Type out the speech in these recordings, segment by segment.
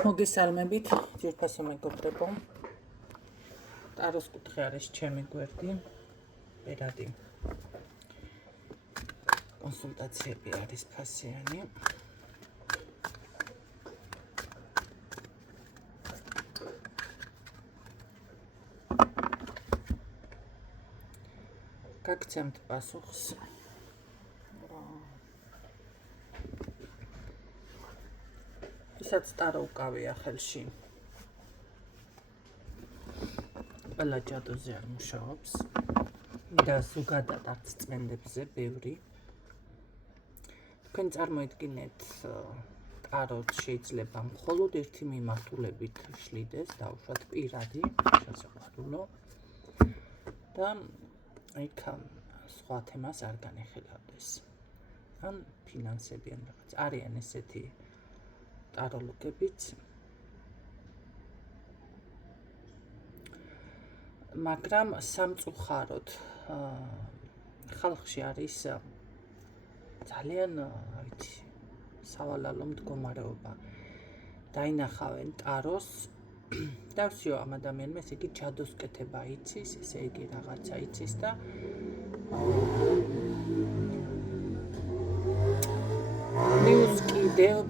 მოგესალმებით, ძვირფასო მეგობრებო. ტაროს კუთხე არის ჩემი გვერდი. ბერადი. კონსულტაციები არის ფასიანი. გაგცემთ პასუხს. ისაც ტარო უკავია ხელში. ყველა ჯადოზე არ მუშაობს და ზოგადად არც წმენდებზე ბევრი. თქვენ წარმოიდგინეთ, ტაროთ შეიძლება მხოლოდ ერთი მიმართულებით შლიდეს, დაუშვათ პირადი, სასიყვარულო და იქ სხვა თემას არ განეხილავდეს. ან ფინანსები ან რაღაც. არიან ესეთი ტაროლოგებიც, მაგრამ სამწუხაროდ ხალხში არის ძალიან, სავალალო მდგომარეობა. დაინახავენ ტაროს და всё, ამ ადამიანმა ესე იგი ჯადოს კეთება იცის, ესე იგი რაღაცა იცის და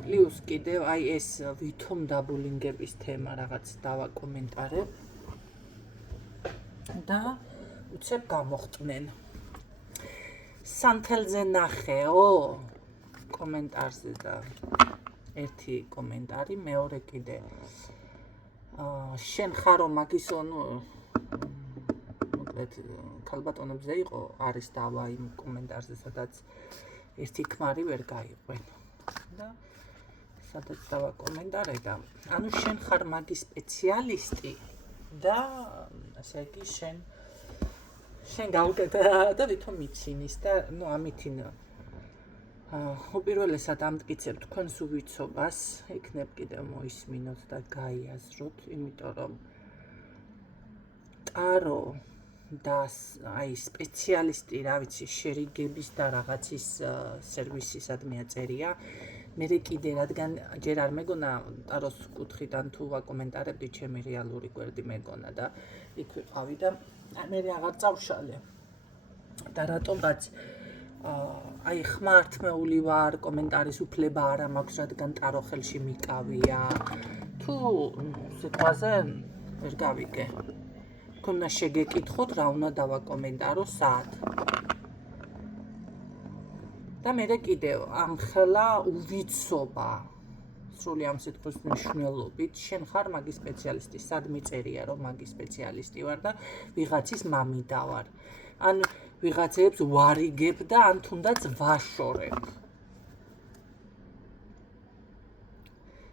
პლუს კიდევ აი ეს ვითომ დაბულინგების თემა რაღაც დავაკომენტარებ და უცებ გამოხტნენ. სანთელზე ნახეო კომენტარზე და ერთი კომენტარი, მეორე კიდე შენ ხარო მაგისო, მოკლედ ქალბატონებზე იყო, არის დავა იმ კომენტარზე, სადაც ერთი ქმარი ვერ გაიყვენ და სადაც დავაკომენტარე და ანუ შენ ხარ მაგის სპეციალისტი და ასე იგი შენ გავუკეთე და ვითომ მიცინის და ამითინ უპირველესად ამტკიცებ თქვენს უვიცობას, იქნებ კიდევ მოისმინოთ და გაიაზროთ, იმიტომ რომ ტარო და აი სპეციალისტი, რა ვიცი, შერიგების და რაღაცის სერვისისადმი აწერია. მე კიდე რადგან ჯერ არ მეგონა ტაროს კუთხიდან თუ ვაკომენტარებდი, ჩემი რეალური გვერდი მეგონა და იქ ვიყავი და მე აღარ წავშალე. და რატომღაც აი ხმართმეული ვარ, კომენტარის უფლება არ მაქვს, რადგან ტარო ხელში მიკავია. თუ სიტყვაზე ვერ გავიგე. თქვენ უნდა შეგეკითხოთ, რა უნდა დავაკომენტარო, სად. და მე კიდევ ამხელა უვიცობა სრული ამ სიტყვის მნიშვნელობით, შენ ხარ მაგის სპეციალისტი, სად მიწერია რომ მაგის სპეციალისტი ვარ და ვიღაცის მამიდა ვარ. ან ვიღაცებს ვარიგებ და ან თუნდაც ვაშორებ.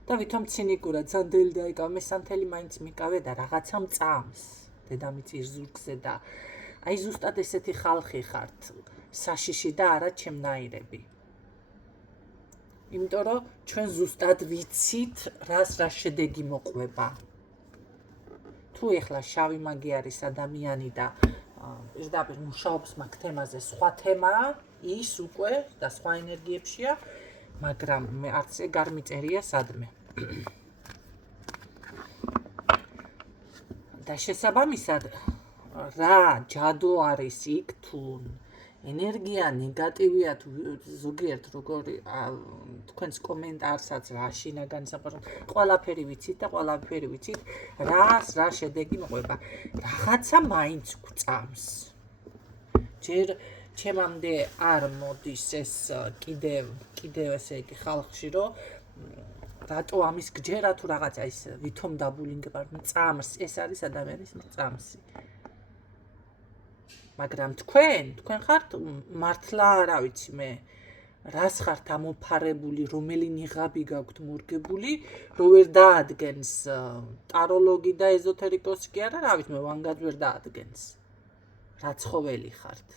და ვითომ ცინიკურად სანთელი დაიკავე, მე სანთელი მაინც მიკავე და რაღაცა მწამს დედამიწის ზურგზე და აი ზუსტად ესეთი ხალხი ხართ, საშიში და არა ჩემნაირები. იმიტომ რომ ჩვენ ზუსტად ვიცით, რა შედეგი მოყვება. თუ ეხლა შავი მაგი არის ადამიანი და პირდაპირ მუშაობს მაგ თემაზე, სხვა თემაა, ის უკვე და სხვა ენერგიებშია, მაგრამ მე არც ეგ არ მიწერია სადმე. და შესაბამისად, რა ჯადო არის იქ თუ ენერგია ნეგატივია თუ ზოგიერთ როგორი თქვენს კომენტარსაც რა შინაგან საყურებ, ყველაფერი ვიცით და ყველაფერი ვიცით, რა შედეგი მოყვება. რაღაცა მაინც გვწამს. ჯერ ჩემამდე არ მოდის ეს კიდევ ესე იგი ხალხში, რომ რატო ამის გჯერა თუ რაღაცა ის ვითომ დაბულინგება მწამს, ეს არის ადამიანის მწამსი. მაგრამ თქვენ ხართ მართლა რა ვიცი მე, რას ხართ ამოფარებული, რომელი ნიღაბი გაქვთ მორგებული, რომ ვერ დაადგენს ტაროლოგი და ეზოთერიკოსი კი არა, რა ვიცი მე, ვანგად ვერ დაადგენს. რა ცხოველი ხართ.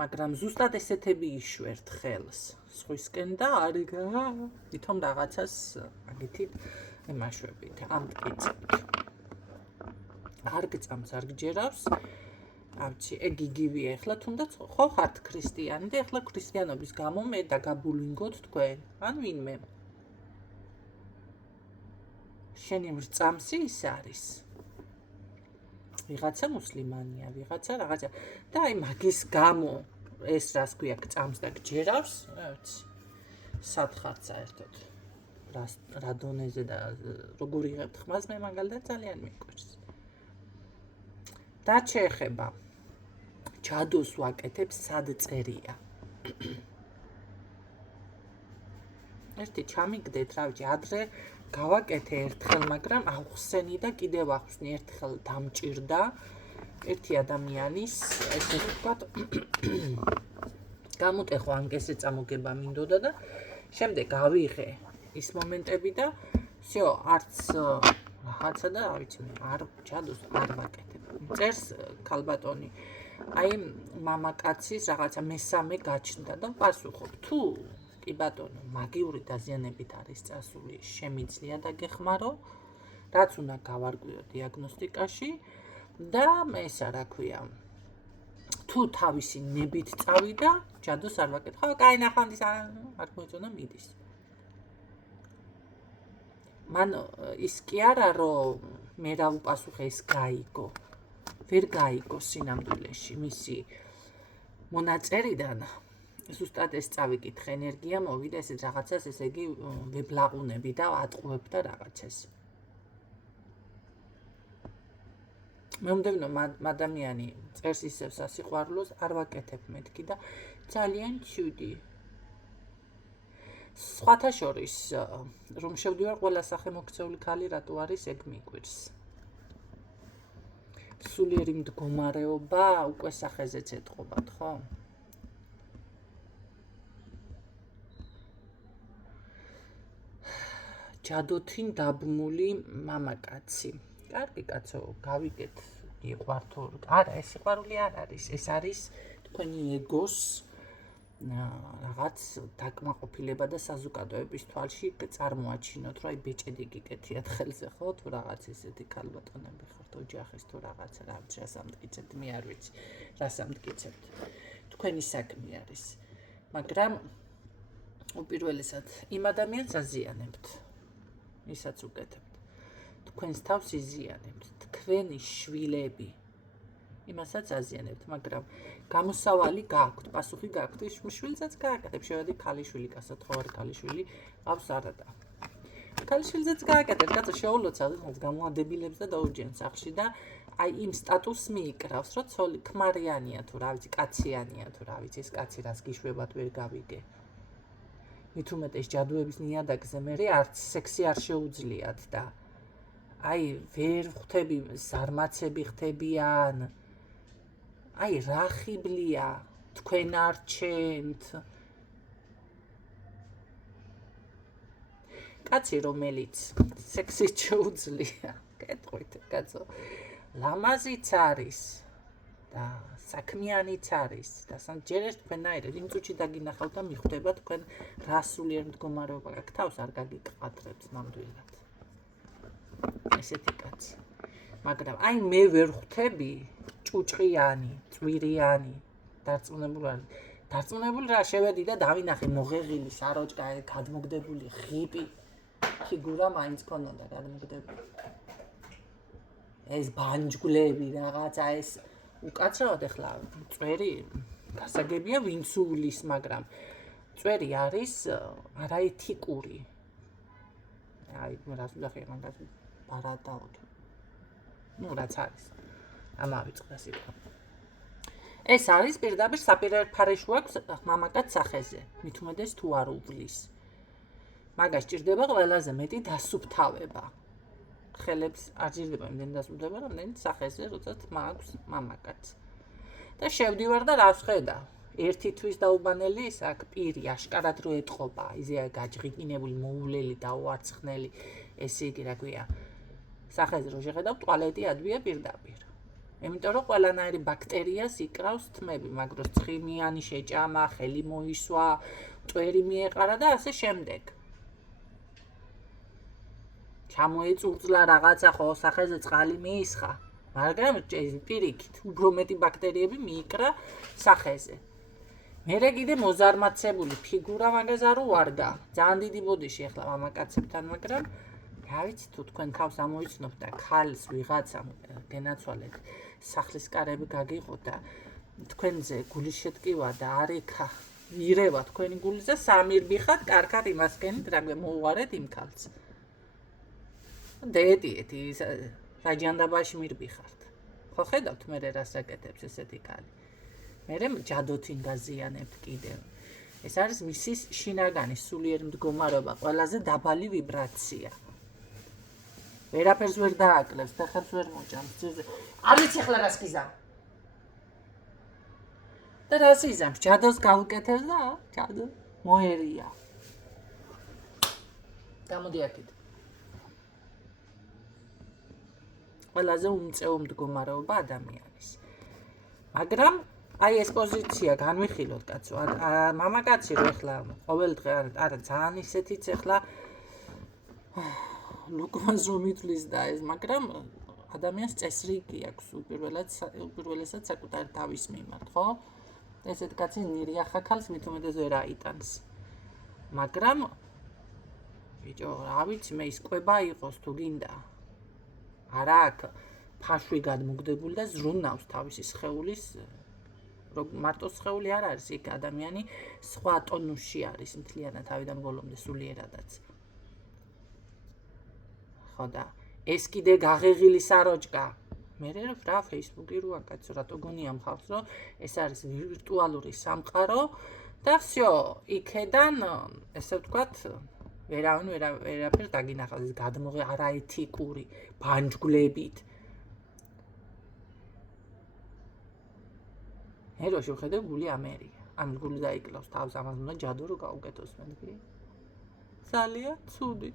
მაგრამ ზუსტად ესეთები იშვერთ ხელს სხვისკენ და არიგა ვითომ რაღაცას აგითით იმაშვებით, ამტკიცებთ. არ გწამს, არ გჯერავს, ავჩი, ეგ იგივია, ეხლა თუნდაც ხო ხართ ქრისტიანი და ეხლა ქრისტიანობის გამო მე დაგაბულინგოთ თქვენ, ან ვინმე. შენი მრწამსი ის არის. ვიღაცა მუსლიმანია, ვიღაცა რაღაცა და აი მაგის გამო ეს რას ქვია გწამს და გჯერავს, რა ვიცი. სათხარ საერთოდ. რა დონეზე და როგორ იღებთ ხმას მე მაგალითად ძალიან მიყვარს. და შეეხება ჯადოს ვაკეთებ სად წერია. ერთი ჩამიგდეთ, რა ვიცი, ადრე გავაკეთე ერთხელ, მაგრამ ავხსენი და კიდევ ახსნი ერთხელ დამჭირდა ერთი ადამიანის, ესე ვთქვათ, გამუტეხო ანგესე წამოგება მინდოდა და შემდეგ გავიღე ის მომენტები და всё, არც რაღაცა და რა ვიცი, არ ჯადოს არ ვაკეთებ. წერს ქალბატონი. აი მამაკაცის რაღაცა მესამე გაჩნდა და პასუხობ, თუ კი ბატონო, მაგიური დაზიანებით არის წასული, შემიძლია დაგეხმარო, რაც უნდა გავარკვიო დიაგნოსტიკაში და ესა რა ქვია, თუ თავისი ნებით წავიდა, ჯადოს არ ვაკეთებ. ხო, კაი ნახვამდის არ მოეწონა მიდის. მან ის კი არა, რომ მე რა ვუპასუხე ეს გაიგო. ვერ გაიგო სინამდვილეში მისი მონაწერიდან. ზუსტად ეს წავიკითხე, ენერგია მოვიდა ესეთ რაღაცას, ესე იგი ვებლაყუნები და ატყუებ და რაღაცას. მე მომდევნო ადამიანი წერს ისევ სასიყვარულოს, არ ვაკეთებ მეთქი და ძალიან ცუდი. სხვათა შორის, რომ შევდივარ ყველა სახელმოქცეული ქალი რატო არის, ეგ მიგვირს. სულიერი მდგომარეობა უკვე სახეზეც ეტყობათ, ხო? ჯადოთინ დაბმული მამაკაცი. კარგი კაცო, გავიგეთ, იყვართო. არა, ეს სიყვარული არ არის, ეს არის თქვენი ეგოს რაღაც დაკმაყოფილება და საზოგადოების თვალში წარმოაჩინოთ, რომ აი ბეჭედი გიკეთიათ ხელზე, ხო? თუ რაღაც ესეთი ქალბატონები ხართ, ოჯახის თუ რაღაც, რა ვიცი, რას ამტკიცებთ, მე არ ვიცი, რას ამტკიცებთ. თქვენი საქმე არის. მაგრამ უპირველესად იმ ადამიანს აზიანებთ. ისაც უკეთებთ. თქვენს თავს იზიანებთ, თქვენი შვილები იმასაც აზიანებთ, მაგრამ გამოსავალი გაქვთ, პასუხი გაქვთ, ის შვილსაც გააკეთებ, შევედი ქალიშვილი, კაცად ხო არ ქალიშვილი, ყავს არადა. ქალიშვილზეც გააკეთებ, კაცო შეულოცავ ეს გამოადებილებს და დაუჯენ სახლში და აი იმ სტატუსს მიიკრავს, რომ ცოლი ქმარიანია თუ რა ვიცი, კაციანია თუ რა ვიცი, ეს კაცი რას გიშვებათ ვერ გავიგე. მით უმეტეს ჯადუების ნიადაგზე მე არც სექსი არ შეუძლიათ და აი ვერ ხვდები ზარმაცები ხდებიან. აი რა ხიბლია თქვენ არჩენთ. კაცი რომელიც სექსით შეუძლია, კეთყვით კაცო, ლამაზიც არის და საქმიანიც არის და ჯერ ერთ თქვენაირად იმ წუთში დაგინახავთ და მიხვდება თქვენ რა სულიერ მდგომარეობა გაქვთ, თავს არ გაგიყადრებს ნამდვილად. ესეთი კაცი. მაგრამ აი მე ვერ ხვდები ჭუჭყიანი, წვირიანი, დარწმუნებული რა შევედი და დავინახე მოღეღილი, საროჭკა, გადმოგდებული ხიპი ფიგურა მაინც ქონოდა გადმოგდებული. ეს ბანჯგვლები რაღაცა ეს უკაცრავად ახლა წვერი გასაგებია ვინ სულის, მაგრამ წვერი არის არაეთიკური. აი რას ვძახი მაგას ბარადაოდ. ნუ რაც არის. ამავე წყდა სიტყვა. ეს არის პირდაპირ საპირე აქვს მამაკაც სახეზე. მით უმეტეს თუ არ უვლის. მაგას ჭირდება ყველაზე მეტი დასუფთავება. ხელებს არ ჭირდება იმდენი დასუფთავება, რამდენიც სახეზე, როდესაც მაქვს მამაკაც. და შევდივარ და რას ხედავ? ერთი თვის დაუბანელი ის აქ პირი აშკარად რო ეტყობა, იზეა გაჯღიკინებული, მოულელი, დაუარცხნელი, ესე იგი რა ქვია. სახეზე რო შეხედავ, ტუალეტი ადვია პირდაპირ. იმიტომ რომ ყველანაირი ბაქტერიას იკრავს თმები, მაგროს ცხიმიანი შეჭამა, ხელი მოისვა, წვერი მიეყარა და ასე შემდეგ. ჩამოეწურწლა რაღაცა ხო სახეზე წყალი მიისხა, მაგრამ პირიქით, უფრო მეტი ბაქტერიები მიიკრა სახეზე. მერე კიდე მოზარმაცებული ფიგურა მაგას არ უარდა. ძალიან დიდი ბოდიში ახლა მამაკაცებთან, მაგრამ რა ვიცი თუ თქვენ ქავს ამოიცნობ და ქალს ვიღაცამ გენაცვალეთ სახლის კარები გაგიღოთ და თქვენზე გულის შეტკივა და არიქა ირევა თქვენი გულიზე სამირბიხად კარგად იმას გენით რა მოუვარეთ იმ ქალს დედიეთ ის რაჯანდაბაში მირბიხართ ხო ხედავთ მე რას აკეთებს ესეთი ქალი მე ჯადოთინ გაზიანებთ კიდევ ეს არის მისის შინაგანის სულიერ მდგომარეობა ყველაზე დაბალი ვიბრაცია ვერაფერს ვერ დააკლებს და ხელს ვერ მოჭამს არ ვიცი ახლა რას გიზამ და რას იზამს ჯადოს გავუკეთებს და ჯადო მოერია გამოდი აქეთ ყველაზე უმწეო მდგომარეობა ადამიანის მაგრამ აი ეს პოზიცია განვიხილოთ კაცო მამაკაცი რო ახლა ყოველდღე არა ძალიან ისეთიც ახლა ლუკმანს რომ ითვლის და ეს მაგრამ ადამიანს წესრიგი აქვს უპირველესად საკუთარი თავის მიმართ ხო ესეთ კაცი ნირია ხაქალს მით უმეტეს ვერ აიტანს მაგრამ ბიჭო რა ვიცი მე ის კვება იყოს თუ გინდა არა აქ ფაშვი გადმოგდებული და ზრუნავს თავისი სხეულის რომ მარტო სხეული არ არის იქ ადამიანი სხვა ტონუსში არის მთლიანად თავიდან ბოლომდე სულიერადაც ხო და ეს კიდე გაღეღილი საროჭკა მე რა Facebook-ი როა კაცო რატო გონია მხარს რომ ეს არის ვირტუალური სამყარო და всё იქედან ესე ვთქვათ ვერავინ ვერაფერს დაგინახავს ეს გადმოღე არაეთიკური ბანჯგვლებით მე რო შევხედე გული ამერია ამ გული დაიკლავს თავს ამას უნდა ჯადო რო გაუკეთოს მეთქი ძალიან ცუდი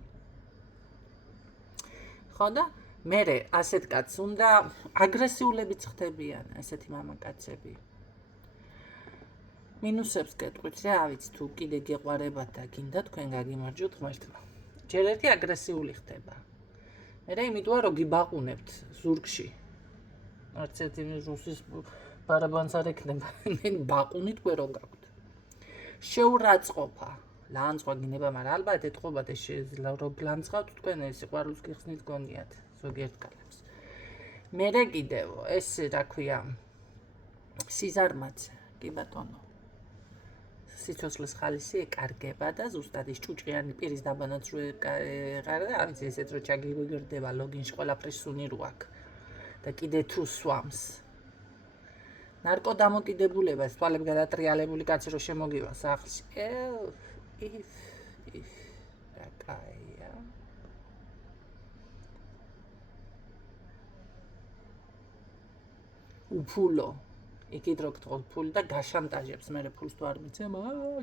ხო და მე ასეთ კაცს უნდა აგრესიულებიც ხდებიან ესეთი მამაკაცები მინუსებს გეტყვით რა ვიცი თუ კიდე გეყვარებათ და გინდა თქვენ გაგიმარჯვოთ ღმერთმა ჯერ ერთი აგრესიული ხდება მე იმიტომ რომ გიბაყუნებთ ზურგში არც ერთი რუსის ბარაბანს არ ექნება მე ბაყუნით კვე რო გაქვთ შეურაცხყოფა ლანძღვა გინება მაგრამ ალბათ ეთყობათ ეს შეიძლება რომ ლანძღავთ თქვენ ეს სიყვარულს გიხსნით გონიათ ზოგიერთ კალებს მე კიდევ ეს რა ქვია სიზარმაც კი ბატონო სიცოცხლის ხალისი ეკარგება და ზუსტად ის ჭუჭყიანი პირის დაბანაც რო ეყარა და ამის ესეთ რო ჩაგიგერდება ლოგინში ყველაფრის სუნი რო აქ და კიდე თუ სვამს ნარკოდამოკიდებულება ეს თვალები გადატრიალებული კაცი რო შემოგივა სახლში რა კაია უფულო იქით რო გთხოვ ფული და გაშანტაჟებს მე ფულს თუ არ მიცემ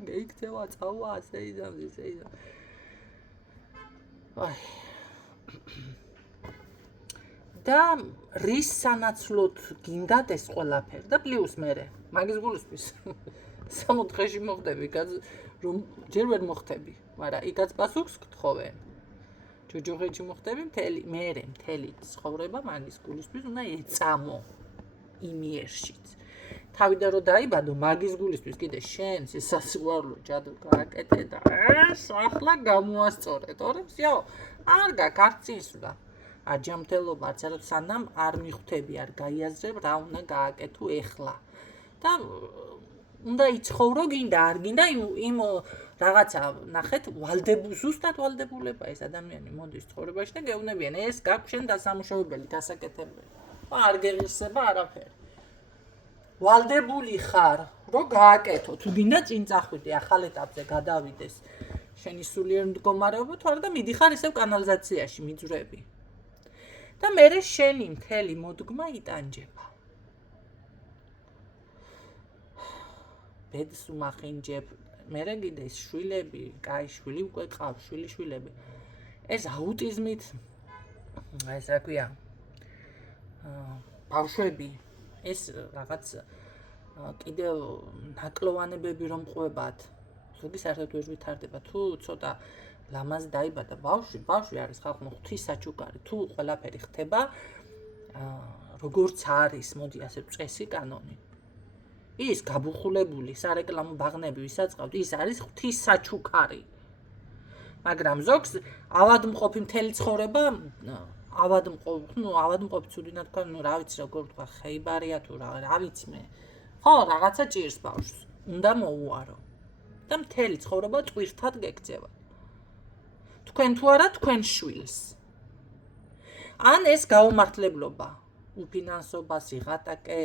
გეიქცევა წავა ასე იზამ აი და რის სანაცვლოდ გინდათ ეს ყველაფერი და პლუს მე მაგის გულისთვის 60 დღეში მოხდები რომ ჯერ ვერ მოხდები მაგრამ იქაც პასუხს გთხოვენ ჯოჯოხეთში მოხდები მთელი ცხოვრება მაგის გულისთვის უნდა ეწამო იმიერშიც თავიდან რომ დაიბადო მაგის გულისთვის კიდე შენს ეს სასიყვარულო ჯადო გააკეთე და ეს ახლა გამოასწორე თორემ всё არ გაკარცისვლა აჯამთელობა არც სანამ არ მიხვდები არ გაიაზრებ რა უნდა გააკეთო ეხლა და უნდა იცხოვრო გინდა არ გინდა იმ რაღაცა ნახეთ ზუსტად ვალდებულება ეს ადამიანი მოდის ცხოვრებაში და გეუბნებიან ეს გაქვს შენ დასამუშავებელი გასაკეთებელი არ გეღირსება არაფერი ვალდებული ხარ რომ გააკეთო თუ გინდა წინ წახვიდე ახალ ეტაპზე გადავიდეს შენი სულიერ მდგომარეობა თუ არა და მიდიხარ ისევ კანალიზაციაში მიძვრები და მე შენი მთელი მოდგმა იტანჯება ბედს უმახინჯებ მე კიდე შვილები კაი შვილი უკვე ყავს შვილიშვილები ეს აუტიზმით ეს რა ქვია ბავშვები ეს რაღაც კიდევ ნაკლოვანებები რომ ყვებათ ზოგი საერთოდ ვერ ვითარდება თუ ცოტა ლამაზ დაიბადა ბავშვი არის ხალხო ღვთისაჩუქარი თუ ყველაფერი ხდება როგორც არის მოდი ასე წესი კანონი ის გაბუხულებული სარეკლამო ბაღნები ვისაც ყავთ ის არის ღვთისაჩუქარი მაგრამ ზოგს ავადმყოფი მთელი ცხოვრება ავადმყოფი ცუდინად თქვა, რა ვიცი როგორ თქვა, ხეიბარია თუ რა ვიცი მე. ხო, რაღაცა ჭირს ბავშვს. უნდა მოუარო. და მთელი ცხოვრება ტვირთად გეკცევა. თქვენ თუ არა თქვენ შვილს. ან ეს გაუმართლებლობა, უფინანსობა, სიღატაკე,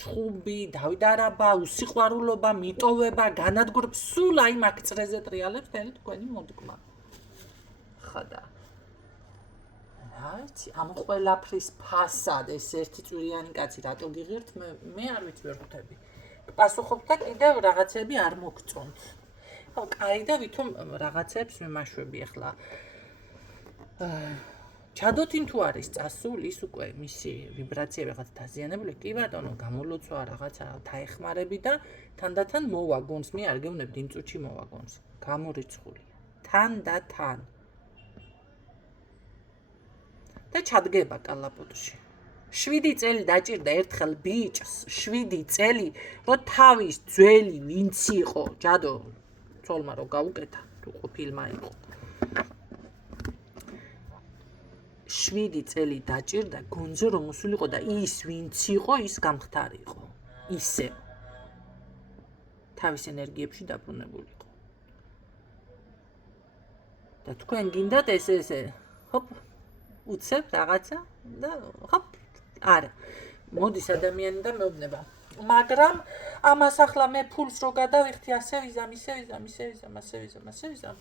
ჩხუბი, დავიდარაბა, უსიყვარულობა, მიტოვება, განადგურება, სულ აი მაგ წრეზე ტრიალებს მთელი თქვენი მოდგმა. ხოდა რა ვიცი, ამ ყველაფრის ფასად ეს ერთი წვრიანი კაცი რატო გიღირთ, მე არ ვიცი ვერ ხვდები. პასუხობთ და კიდევ რაღაცები არ მოგწონთ. ხო, კაი და ვითომ რაღაცებს მემაშვები ახლა. ჩადოთინ თუ არის წასული ის უკვე მისი ვიბრაციები რაღაც დაზიანებული, კი ბატონო, გამოლოცვა რაღაცა დაეხმარები და თანდათან მოვაგონს, მე არ გეუბნებდი იმ წუთში მოვაგონს. გამორიცხულია. თან. და ჩადგება კალაპოტში. 7 წელი დაჭირდა ერთხელ ბიჭს, 7 წელი, რომ თავის ძველი ვინც იყო, ჯადო, ცოლმა რო გაუკეთა, თუ ყოფილმა იყო. 7 წელი დაჭირდა გონზე რომ მოსულიყო და ის ვინც იყო, ის გამხდარიყო. ისე. თავის ენერგიებში დაბრუნებულიყო. და თქვენ გინდათ ესე, ჰოპ, უცებ რაღაცა და ჰოპ, არა. მოდის ადამიანი და მეუბნება. მაგრამ ამას ახლა მე ფულს რო გადავიხდი, ასე ვიზამ, ისე ვიზამ.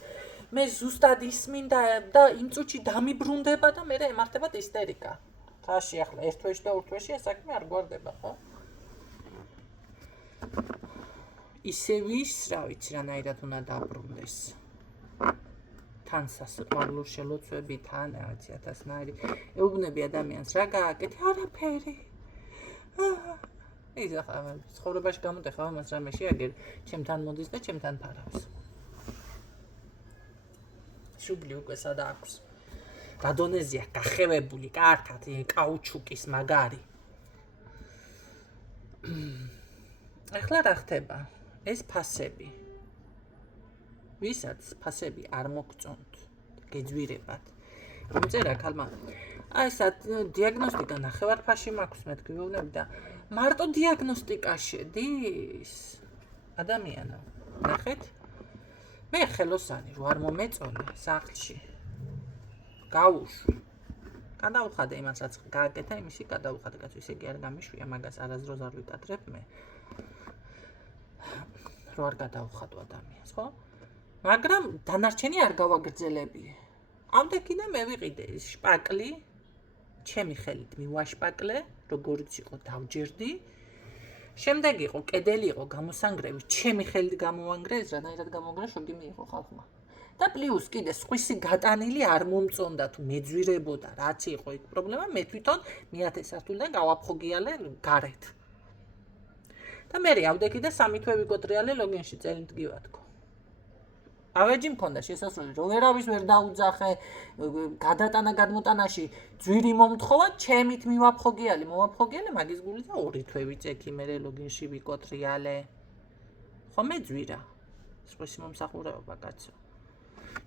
მე ზუსტად ისმინდა და იმ წუთში დამიბრუნდება და მე ემართებათ ისტერიკა. თაში ახლა ერთ თვეში და ორ თვეში ეს საქმე არ გვარდება, ხო? ისე ვის, რა ვიცი, რანაირად უნდა დაბრუნდეს. თან სასიყვარულო შელოცვები, თან რაღაცა ათასნაირი. ეუბნები ადამიანს, რა გააკეთე? არაფერი. ის ახლა ცხოვრებაში გამოდეხა ამას რამე შეაგერ, ჩემთან მოდის და ჩემთან ფარავს. შუბლი უკვე სადა აქვს. რადონეზია გახევებული, კარგად, კაუჩუკის მაგარი. ახლა რა ხდება? ეს ფასები. ვისაც ფასები არ მოგწონთ, გეძვირებათ. მომწერა ქალმა. აი ესა დიაგნოსტიკა ნახევარფაში მაქვს, მე თქვი და მარტო დიაგნოსტიკა შედის. ადამიანო, ნახეთ. მე ხელოსანი რო არ მომეწონა სახლში. გაუშვი. გადავხადე იმას, რაც გააკეთა, იმისი გადავხადე, კაცო, ისე კი არ გამიშვია, მაგას არასდროს არ ვიკადრებ მე. რო არ გადავხადო ადამიანს, ხო? მაგრამ დანარჩენი არ გავაგრძელებიე. ამდენქიდან მე ვიყიდე შპაკლი, ჩემი ხელით მივაშპაკლე, როგორიც იყო დავჯერდი. შემდეგ იყო კედელი იყო გამოსანგრევი, ჩემი ხელით გამოვანგრე, ეს რანაირად გამოვანგრე, შოგი მიიღო ხალხმა. და პლუს კიდე სხვისი გატანილი არ მომწონდა თუ მეძვირებოდა, რაც იყო იქ პრობლემა, მე თვითონ მე-10 სართულიდან გავაფხოგიალე გარეთ. და მე ავდექი და 3 თვე ვიკოტრიალე ლოგინში წელით გივათქო. ავეჯი მქონდა შესასვლელი, რომ ვერავის ვერ დაუძახე, გადატანა გადმოტანაში ძვირი მომთხოვა, ჩემით მივაფხოგიალე, მაგის გულით და 2 თვე ვიწექი მე ლოგინში ვიკოტრიალე. ხო მე ძვირა. სხვისი მომსახურება კაცო.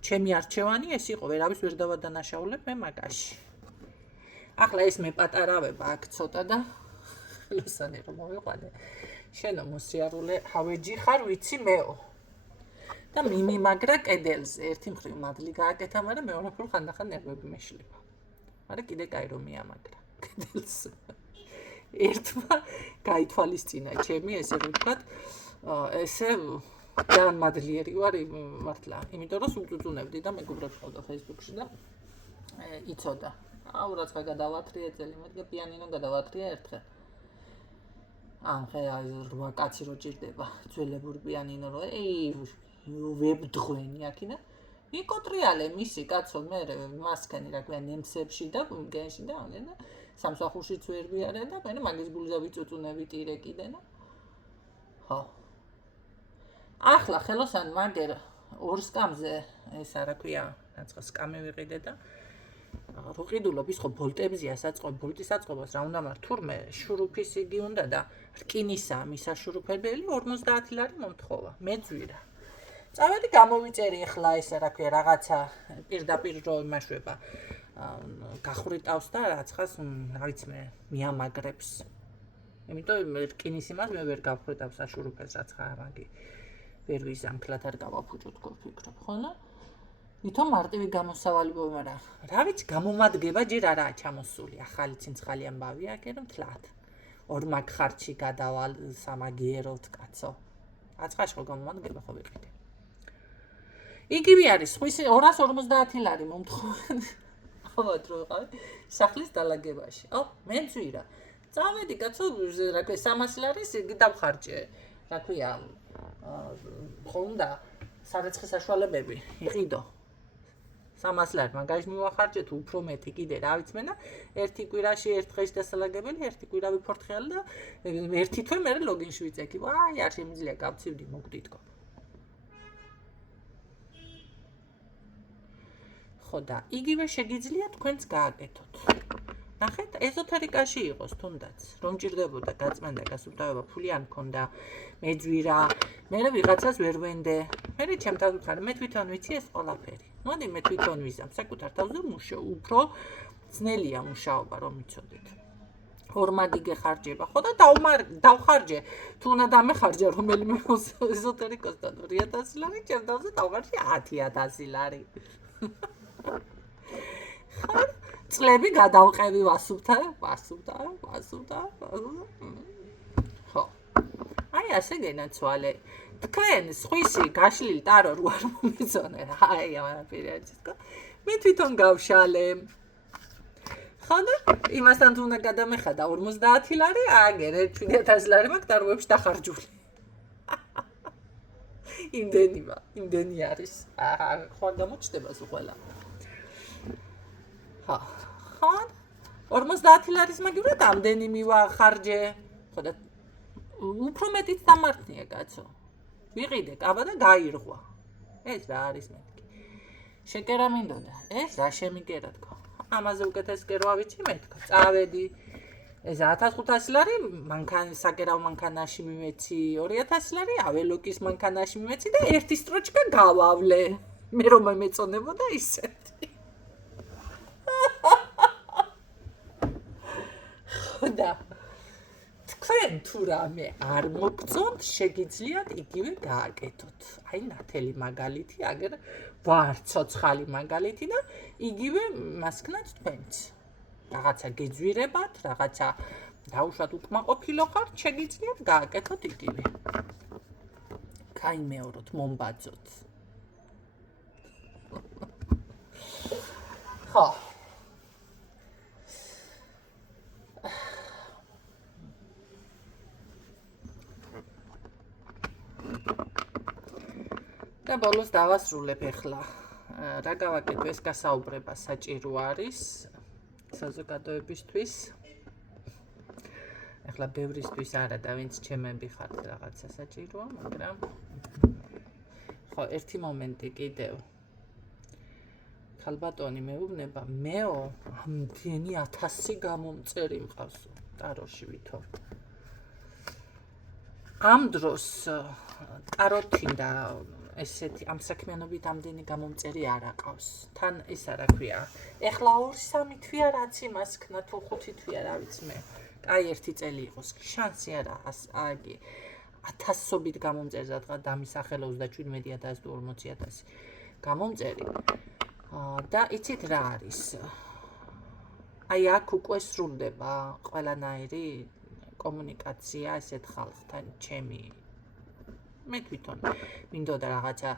ჩემი არჩევანი ეს იყო, ვერავის ვერ დავადანაშაულებ მე მაგაში. ახლა ეს მე პატარავება აქ ცოტა და ხელოსანი რომ მოვიყვანე. შენო მოსიარულე ავეჯი ხარ, ვიცი მეო. და მიმაგრა კედელზე, ერთი მხრივ მადლი გააკეთა, მაგრამ მეორე მხრივ ხანდახან ნერვები მეშლება. მაგრამ კიდე კაი რომ მიამაგრა კედელზე. ერთმა გაითვალისწინა ჩემი ესე რომ ვთქვათ, ესე ძალიან მადლიერი ვარ მართლა, იმიტომ რომ სულწუწუნებდი და მეგობრებს ყავდა Facebook-ში და იცოდა. აუ რაცა გადავათრიე წელი, მე პიანინო გადავათრიე ერთხელ. ხე 8 კაცი რო ჭირდება, ძველებურ პიანინო რო, ვებდღვენი აქინა. ვიკოტრიალე მისი კაცო, მე მასქანი რა ქვია, ნემსებში და გენში და სამსახურშიც ვერ ვიარე და მე მაგის გულზე ვიწუწუნები ტირე კიდე და ხო. ახლა ხელოსან მაგერ ორ სკამზე ეს რა ქვია, რაცა სკამი ვიყიდე და რო ყიდულობ ის ხო ბოლტებზია საწყო, ბოლტის საწყობას რა უნდა მარ თურმე შურუფის იგი უნდა და რკინისა მისაშურუფებელი 50 ლარი მომთხოვა. მე ძვირა. წავედი გამოვიწერი ახლა ესე რა ქვია რაღაცა პირდაპირ რო იმაშვება გახვრიტავს და რაცხას რა ვიცი მე მიამაგრებს იმიტომ რკინის იმას მე ვერ გავხვრიტავს აშურუპეს რაცხა მაგი ვერ ვიზამთლად არ გავაფუჭოთ გოფიქრობ ხოლმე ვითომ მარტივი გამოსავალი მაგრამ რა ვიცი გამომადგება ჯერ არაა ჩამოსული ახალი ცინცხალი ამბავია კერო მთლად ორმაგ ხარჩი გადავალ სამაგიეროთ კაცო აცხაშ ხო გამომადგება ხო ვიყიდე იგივე არის ხვის 250 ლარი მომთხოვენ ხოთ რო ყავი სახლის დალაგებაში მე მძვირა წავედი კაცო რა ქვია 300 ლარის დავხარჯე რა ქვია ხონდა სარეცხი საშუალებები იყიდო 300 ლარი მაგაში მივახარჯეთ უფრო მეტი კიდე რა ვიცი მე და ერთი კვირაში ერთ დღეში დასალაგებელი ერთი კვირა ვიფორთხელ და ერთი თვე მე ლოგინში ვიწექი ვაი არ შემიძლია გავცივდი მოგდითქო ხო და იგივე შეგიძლია თქვენც გააკეთოთ ნახეთ ეზოთერიკაში იყოს თუნდაც რომ ჭირდებოდა გაწმენდა გასუფთავება ფული არ მქონდა მეძვირა მე ვიღაცას ვერ ვენდე მე ჩემთან ვიხარ მე თვითონ ვიცი ეს ყველაფერი მოდი მე თვითონ ვიზამ საკუთარ თავზე უფრო ძნელია მუშაობა რომ იცოდეთ ორმაგი გეხარჯება ხო და დავხარჯე თუ უნდა დამეხარჯა რომელიმე ეზოთერიკოსთან 2000 ლარი ჩემ თავზე დავხარჯე 10000 ლარი წლები გადავყევი ვასუფთა ხო აი ასე გენაცვალე თქვენ სხვისი გაშლილი ტარო რო არ მომეწონე აი ამაფერი აჩისკო მე თვითონ გავშალე ხო და იმასთან თუ უნდა გადამეხადა 50 ლარი აგერ 7000 ლარი მაქვს ტაროებში დახარჯული იმდენი არის ხო გამოჩნდება სულ ყველა ხო 50 ლარის მაგივრად ამდენი მივახარჯე ხო და უფრო მეტიც დამართნია კაცო ვიყიდე კაბა და გაირღვა ეს რა არის მეთქი შეკერა მინდოდა ეს რა შემიგერა თქო ამაზე უკეთეს კერვა ვიცი მეთქო წავედი ეს 1500 ლარი მანქანა საკერავ მანქანაში მიმეცი 2000 ლარი აველოკის მანქანაში მიმეცი და ერთი სტროჩკა გავავლე მე რომ მეწონებოდა ისეთი და თქვენ თუ რამე არ მოგწონთ შეგიძლიათ იგივე გააკეთოთ აი ნათელი მაგალითი აგერ ვარ ცოცხალი მაგალითი და იგივე მასკნათ თქვენც რაღაცა გეძვირებათ რაღაცა დაუშვათ უკმაყოფილო ხართ შეგიძლიათ გააკეთოთ იგივე გაიმეოროთ მომბაძოთ ხო და ბოლოს დავასრულებ ახლა რა გავაკეთო ეს გასაუბრება საჭირო არის საზოგადოებისთვის ახლა ბევრისთვის არა და ვინც ჩემები ხართ რაღაცა საჭიროა მაგრამ ხო ერთი მომენტი კიდევ ხალბატონი მეუბნება მეო ამდენი 1000 გამომწერი მყავს ტაროში ვითომ ამ დროს ტაროთინდა ესეთი ამ საქმიანობით ამდენი გამომწერი არ აყავს. თან ისა რა ქვია. ეხლა 2-3 თვია რაც იმას ქნა თუ 5 თვია რა ვიცი მე. კაი ერთი წელი იყოს. შანსი არა აგი 1000-ობით გამომწერს რადგან დამისახელოს და 17000 თუ 40000 გამომწერი. და იცით რა არის? აი აქ უკვე სრულდება ყველანაირი კომუნიკაცია ესეთ ხალხთან ჩემი მე თვითონ მინდოდა რაღაცა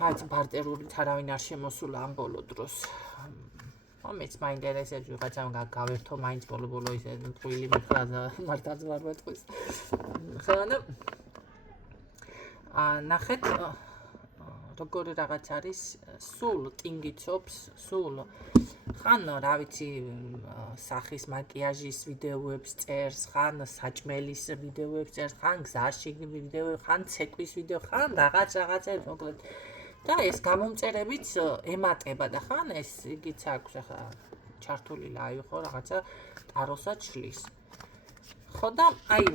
რაც ბარტერულით არავინ არ შემოსულა ამ ბოლო დროს. მეც მაინტერესებს ვიღაცამ გავერთო მაინც ბოლო ისე ტყუილი მხრაზა მართაც ვარ მეტყვის. ხანა ნახეთ როგორი რაღაც არის სულ ტინგიცობს სულ ხან რა ვიცი სახის მაკიაჟის ვიდეოებს წერს ხან საჭმელის ვიდეოებს წერს ხან გზაში ვიდეოები ხან ცეკვის ვიდეო ხან რაღაცებს მოკლედ და ეს გამომწერებიც ემატება და ხან ეს იგიც აქვს ახლა ჩართული ლაივი ხო რაღაცა ტაროსაც შლის ხო და აი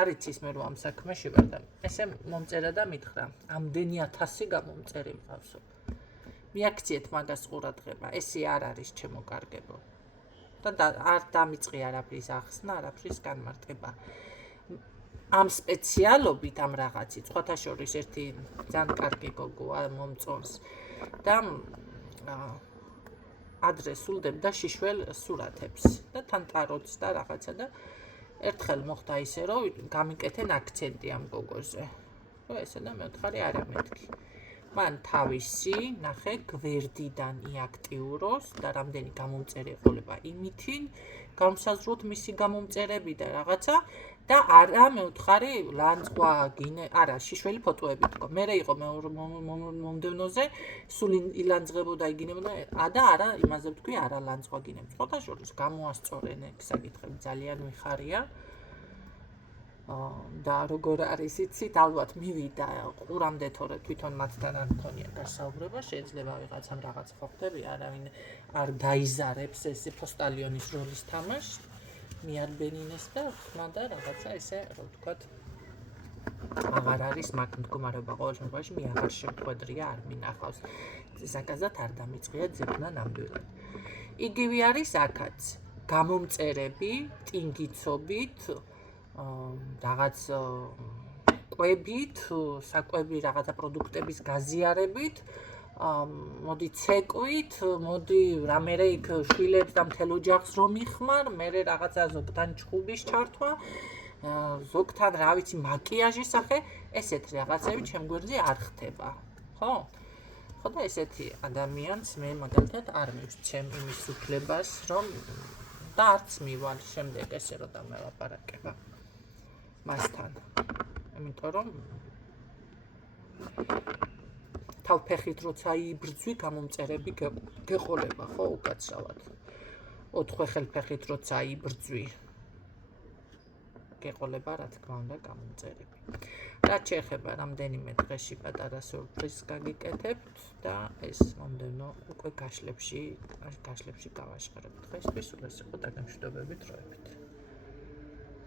არ იცის მე რომ ამ საქმეში ვარ და ესე მომწერა და მითხრა ამდენი 1000 გამომწერი მყავსო მიაქციეთ მაგას ყურადღება ესე არ არის ჩემო კარგებო და არ დამიწყი არაფრის ახსნა არაფრის განმარტება ამ სპეციალობით ამ რაღაცით სხვათა შორის ერთი ძალიან კარგი გოგოა მომწონს და ადრე სულდებდა შიშველ სურათებს და თან ტაროts და რაღაცა და ერთხელ მოხდა ისე რომ გამიკეთენ აქცენტი ამ გოგოზე რომ ესე და მეთხარი არა მეთქი მან თავისი ნახე გვერდიდან იაქტიუროს და რამდენი გამომწერი ეყოლება იმითინ გამსაზრდოთ მისი გამომწერები და რაღაცა და არა მეუთხარი ლანძღვა გინე არა შიშველი ფოტოები თქო მე იყო მომდევნოზე სულ ილანძღებოდა იგინებოდა და არა იმაზე ვთქვი არა ლანძღვა გინებს ხოთა შორის გამოასწორენ ეგ საკითხები ძალიან მიხარია და როგორ არის იცით ალბათ მივიდა ყურამდე თორე თვითონ მათთან არ მქონია დასაუბრება შეიძლება ვიღაცამ რაღაც ხო ხდები არავინ არ დაიზარებს ეს პოსტალიონის როლის თამაშს მიარბენინეს და ხმა და რაღაცა ესე რო ვთქვათ აღარ არის მაგ მდგომარეობა ყოველ შემთხვევაში მე აღარ შემთხვედრია არ მინახავს ზაკაზად არ დამიწყია ძებნა ნამდვილად იგივე არის აქაც გამომწერები ტინგიცობით რაღაც კვებით საკვები რაღაცა პროდუქტების გაზიარებით მოდი ცეკვით მოდი რამერე იქ შვილებს და მთელ ოჯახს რომ იხმარ მე რაღაცა ზოგთან ჩხუბის ჩართვა ზოგთან რა ვიცი მაკიაჟის სახე ესეთ რაღაცები ჩემ გვერდზე არ ხდება ხო ხო და ესეთი ადამიანს მე მაგალითად არ მივცემ იმის უფლებას რომ და არც მივალ შემდეგ ესე რომ დამელაპარაკება მასთან იმიტომ რომ თავფეხით როცა იბრძვი გამომწერები გეყოლება ხო უკაცრავად 4 ხელფეხით როცა იბრძვი გეყოლება რა თქმა უნდა გამომწერები რაც შეეხება რამდენიმე დღეში პატარა სიურპრიზს გაგიკეთებთ და ეს მომდენო უკვე გაშლებში გავაშხერებ დღესთვის უპირველეს იყო დაგემშვიდობებით დროებით